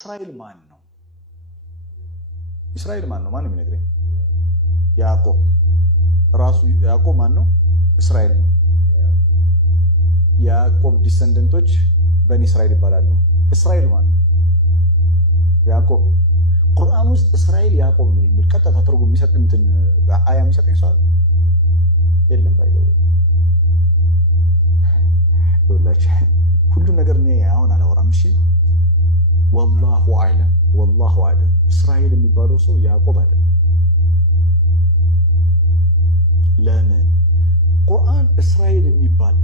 እስራኤል ማን ነው? እስራኤል ማን ነው? ማን የሚነግረኝ? ያዕቆብ ራሱ ያዕቆብ ማን ነው? እስራኤል ነው። ያዕቆብ ዲሰንደንቶች በኒ እስራኤል ይባላሉ። እስራኤል ማን ነው? ያዕቆብ። ቁርአን ውስጥ እስራኤል ያዕቆብ ነው የሚል ቀጥታ ትርጉም የሚሰጥ እንትን አያ የሚሰጠኝ ሰው የለም። ባይዘው ሁላችሁ ሁሉ ነገር ነው አሁን አላወራም። እሺ ወላሁ አዕለም ወላሁ አዕለም። እስራኤል የሚባለው ሰው ያዕቆብ አይደለም። ለምን? ቁርአን እስራኤል የሚባል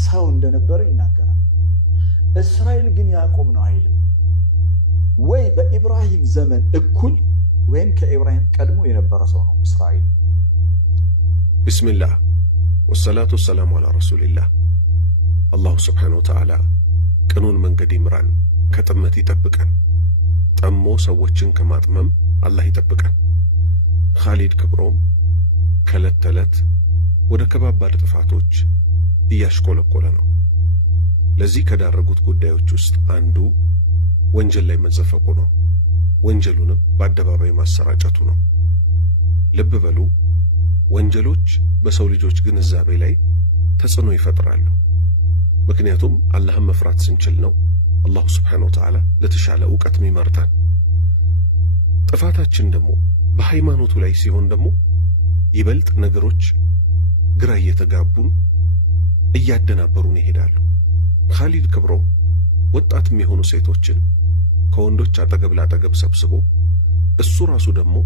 ሰው እንደነበረ ይናገራል። እስራኤል ግን ያዕቆብ ነው አይልም። ወይ በኢብራሂም ዘመን እኩል ወይም ከኢብራሂም ቀድሞ የነበረ ሰው ነው እስራኤል። ቢስሚላህ ወሰላቱ ወሰላሙ አላ ረሱሊላህ። አላሁ ስብሓነሁ ወተዓላ ቅኑን መንገድ ይምራን፣ ከጥመት ይጠብቀን፣ ጠሞ ሰዎችን ከማጥመም አላህ ይጠብቀን። ኻሊድ ክብሮም ከዕለት ተዕለት ወደ ከባባድ ጥፋቶች እያሽቆለቆለ ነው። ለዚህ ከዳረጉት ጉዳዮች ውስጥ አንዱ ወንጀል ላይ መዘፈቁ ነው። ወንጀሉንም በአደባባይ ማሰራጨቱ ነው። ልብ በሉ፣ ወንጀሎች በሰው ልጆች ግንዛቤ ላይ ተጽዕኖ ይፈጥራሉ። ምክንያቱም አላህን መፍራት ስንችል ነው አላሁ ስብሓነሁ ወተዓላ ለተሻለ ዕውቀት ይመርታል። ጥፋታችን ደግሞ በሃይማኖቱ ላይ ሲሆን ደግሞ ይበልጥ ነገሮች ግራ እየተጋቡን እያደናበሩን ይሄዳሉ። ኻሊድ ክብሮም ወጣት የሚሆኑ ሴቶችን ከወንዶች አጠገብ ላጠገብ ሰብስቦ እሱ ራሱ ደግሞ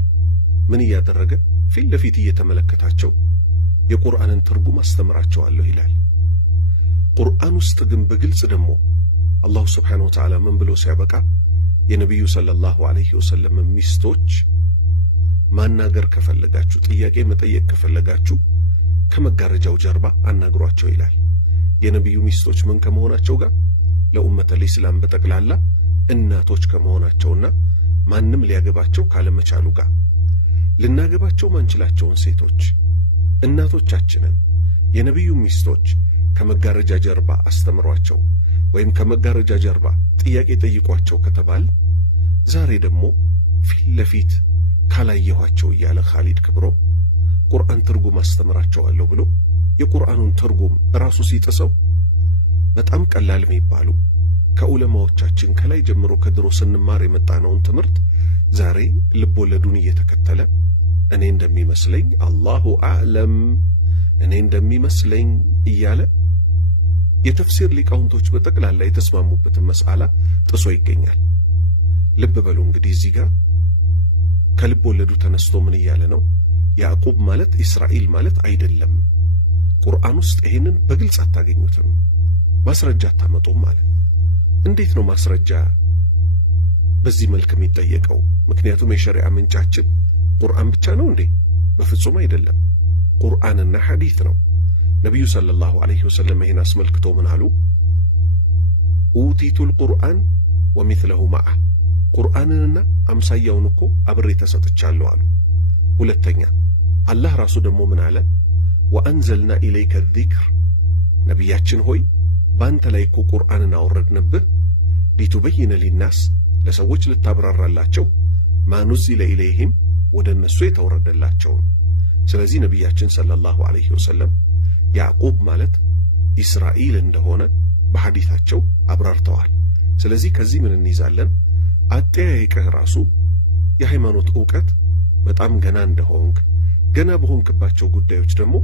ምን እያደረገ ፊት ለፊት እየተመለከታቸው የቁርአንን ትርጉም አስተምራቸዋለሁ ይላል። ቁርአን ውስጥ ግን በግልጽ ደግሞ አላሁ ስብሓነሁ ወተዓላ ምን ብሎ ሲያበቃ የነቢዩ ሰለላሁ ዐለይሂ ወሰለም ሚስቶች ማናገር ከፈለጋችሁ፣ ጥያቄ መጠየቅ ከፈለጋችሁ ከመጋረጃው ጀርባ አናግሯቸው ይላል። የነቢዩ ሚስቶች ምን ከመሆናቸው ጋር ለኡመተል ኢስላም በጠቅላላ እናቶች ከመሆናቸውና ማንም ሊያገባቸው ካለመቻሉ ጋር ልናገባቸው ማንችላቸውን ሴቶች እናቶቻችንን የነቢዩ ሚስቶች ከመጋረጃ ጀርባ አስተምሯቸው ወይም ከመጋረጃ ጀርባ ጥያቄ ጠይቋቸው ከተባል ዛሬ ደግሞ ፊት ለፊት ካላየኋቸው እያለ ኻሊድ ክብሮም ቁርአን ትርጉም አስተምራቸዋለሁ ብሎ የቁርአኑን ትርጉም ራሱ ሲጥሰው በጣም ቀላል የሚባሉ ከዑለማዎቻችን ከላይ ጀምሮ ከድሮ ስንማር የመጣነውን ትምህርት ዛሬ ልቦለዱን እየተከተለ እኔ እንደሚመስለኝ አላሁ አዕለም እኔ እንደሚመስለኝ እያለ የተፍሲር ሊቃውንቶች በጠቅላላ የተስማሙበትን መስአላ ጥሶ ይገኛል። ልብ በሉ እንግዲህ እዚህ ጋር ከልብ ወለዱ ተነስቶ ምን እያለ ነው? ያዕቆብ ማለት እስራኤል ማለት አይደለም። ቁርአን ውስጥ ይሄንን በግልጽ አታገኙትም፣ ማስረጃ አታመጡም ማለት። እንዴት ነው ማስረጃ በዚህ መልክ የሚጠየቀው? ምክንያቱም የሸሪዓ ምንጫችን ቁርአን ብቻ ነው እንዴ? በፍጹም አይደለም። ቁርአንና ሐዲት ነው። ነቢዩ ሰለላሁ ዐለይሂ ወሰለም ይህን አስመልክቶ ምን አሉ? ኡቲቱል ቁርአን ወሚስለሁ መዓ፣ ቁርአንንና አምሳያውን እኮ አብሬ ተሰጥቻለሁ አሉ። ሁለተኛ አላህ ራሱ ደግሞ ምን አለ? ወአንዘልና ኢለይከ ዚክር፣ ነቢያችን ሆይ በአንተ ላይ እኮ ቁርአንን አወረድንብህ፣ ሊቱበይነ ሊናስ፣ ለሰዎች ልታብራራላቸው፣ ማኑዚለ ኢለይህም፣ ወደ እነሱ የተወረደላቸውን። ስለዚህ ነቢያችን ሰለላሁ ዐለይሂ ወሰለም ያዕቆብ ማለት እስራኤል እንደሆነ በሐዲታቸው አብራርተዋል። ስለዚህ ከዚህ ምን እንይዛለን? አጠያየቅህ ራሱ የሃይማኖት ዕውቀት በጣም ገና እንደሆንክ፣ ገና በሆንክባቸው ጉዳዮች ደግሞ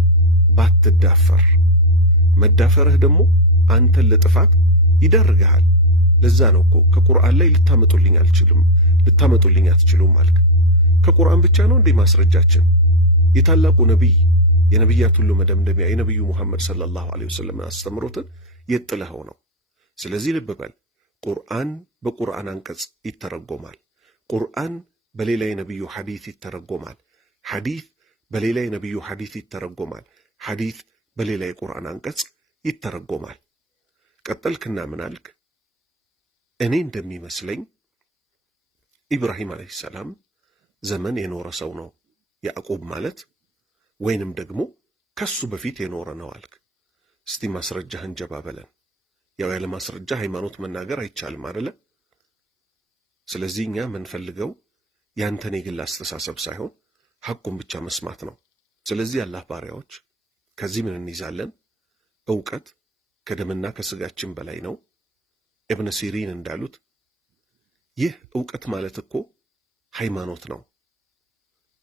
ባትዳፈር፣ መዳፈርህ ደግሞ አንተን ለጥፋት ይዳርግሃል። ለዛ ነው እኮ ከቁርአን ላይ ልታመጡልኝ አትችሉም አልክ። ከቁርአን ብቻ ነው እንዴ ማስረጃችን? የታላቁ ነቢይ የነቢያት ሁሉ መደምደሚያ የነቢዩ ሙሐመድ ሰለላሁ ዐለይሂ ወሰለም አስተምሮትን የጥለኸው ነው። ስለዚህ ልብ በል፣ ቁርአን በቁርአን አንቀጽ ይተረጎማል። ቁርአን በሌላ የነቢዩ ሐዲት ይተረጎማል። ሐዲት በሌላ የነቢዩ ሐዲት ይተረጎማል። ሐዲት በሌላ የቁርአን አንቀጽ ይተረጎማል። ቀጠልክና ምን አልክ? እኔ እንደሚመስለኝ ኢብራሂም ዓለይሂ ሰላም ዘመን የኖረ ሰው ነው ያዕቆብ ማለት፣ ወይንም ደግሞ ከሱ በፊት የኖረ ነው አልክ። እስቲ ማስረጃህን ጀባ በለን። ያው ያለ ማስረጃ ሃይማኖት መናገር አይቻልም አይደለ? ስለዚህ እኛ የምንፈልገው ያንተን የግል አስተሳሰብ ሳይሆን ሐቁን ብቻ መስማት ነው። ስለዚህ አላህ ባሪያዎች ከዚህ ምን እንይዛለን? ዕውቀት ከደምና ከስጋችን በላይ ነው። ኢብን ሲሪን እንዳሉት ይህ ዕውቀት ማለት እኮ ሃይማኖት ነው።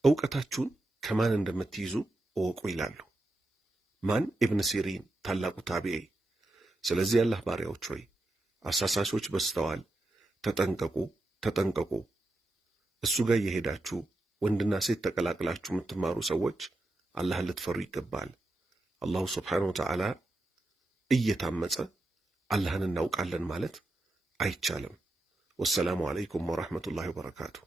ዕውቀታችሁን ከማን እንደምትይዙ እወቁ ይላሉ። ማን? ኢብን ሲሪን ታላቁ ታቢዒ። ስለዚህ አላህ ባሪያዎች ሆይ አሳሳሾች በዝተዋል፣ ተጠንቀቁ፣ ተጠንቀቁ። እሱ ጋር እየሄዳችሁ ወንድና ሴት ተቀላቅላችሁ የምትማሩ ሰዎች አላህን ልትፈሩ ይገባል። አላሁ ስብሓነሁ ወተዓላ እየታመጸ አላህን እናውቃለን ማለት አይቻልም። ወሰላሙ ዓለይኩም ወረሕመቱላሂ ወበረካቱሁ።